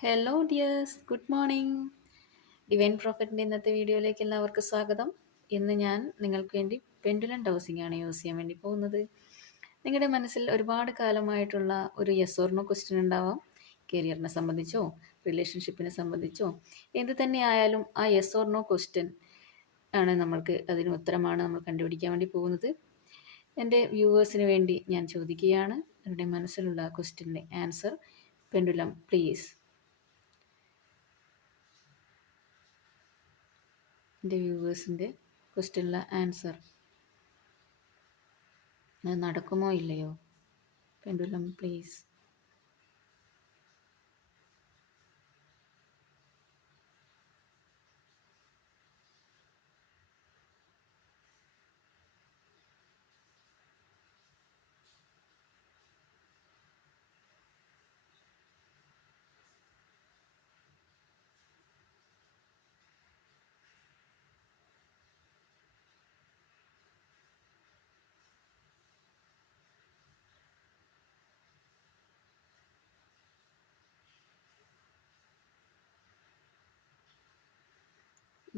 Hello dears, good morning. Divine പ്രോഫറ്റിൻ്റെ ഇന്നത്തെ വീഡിയോയിലേക്ക് എല്ലാവർക്കും സ്വാഗതം. ഇന്ന് ഞാൻ നിങ്ങൾക്ക് വേണ്ടി പെൻഡുലം ഡൗസിംഗ് ആണ് യൂസ് ചെയ്യാൻ വേണ്ടി പോകുന്നത്. നിങ്ങളുടെ മനസ്സിൽ ഒരുപാട് കാലമായിട്ടുള്ള ഒരു യെസ് ഓർ നോ ക്വസ്റ്റ്യൻ ഉണ്ടാവാം. കരിയറിനെ സംബന്ധിച്ചോ റിലേഷൻഷിപ്പിനെ സംബന്ധിച്ചോ എന്ത് തന്നെ ആയാലും ആ യെസ് ഓർ നോ ക്വസ്റ്റ്യൻ ആണ് അതിന് ഉത്തരമാണ് നമ്മൾ കണ്ടുപിടിക്കാൻ വേണ്ടി പോകുന്നത്. എൻ്റെ വ്യൂവേഴ്സിന് വേണ്ടി ഞാൻ ചോദിക്കുകയാണ്, അവരുടെ മനസ്സിലുള്ള ക്വസ്റ്റ്യൻ്റെ ആൻസർ. Pendulum please. എൻ്റെ വ്യൂവേഴ്സിൻ്റെ ക്വസ്റ്റ്യനുള്ള ആൻസർ. അത് നടക്കുമോ ഇല്ലയോ? Pendulum please.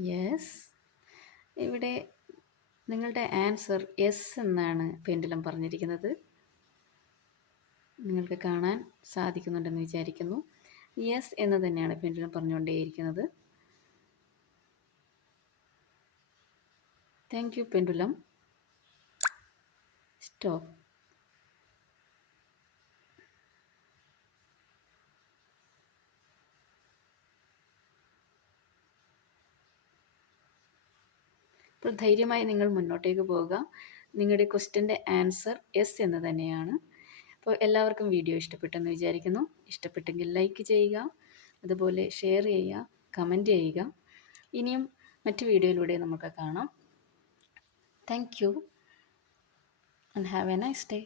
യെസ്, ഇവിടെ നിങ്ങളുടെ ആൻസർ യെസ് എന്നാണ് പെൻഡുലം പറഞ്ഞിരിക്കുന്നത്. നിങ്ങൾക്ക് കാണാൻ സാധിക്കുന്നുണ്ടെന്ന് വിചാരിക്കുന്നു. യെസ് എന്ന് തന്നെയാണ് പെൻഡുലം പറഞ്ഞുകൊണ്ടേയിരിക്കുന്നത്. Thank you pendulum. സ്റ്റോപ്പ്. അപ്പോൾ ധൈര്യമായി നിങ്ങൾ മുന്നോട്ടേക്ക് പോവുക. നിങ്ങളുടെ ക്വസ്റ്റ്യൻ്റെ ആൻസർ യെസ് എന്ന് തന്നെയാണ്. അപ്പോൾ എല്ലാവർക്കും വീഡിയോ ഇഷ്ടപ്പെട്ടെന്ന് വിചാരിക്കുന്നു. ഇഷ്ടപ്പെട്ടെങ്കിൽ ലൈക്ക് ചെയ്യുക, അതുപോലെ ഷെയർ ചെയ്യുക, കമൻറ്റ് ചെയ്യുക. ഇനിയും മറ്റ് വീഡിയോയിലൂടെ നമുക്ക് കാണാം. Thank you and have A nice day.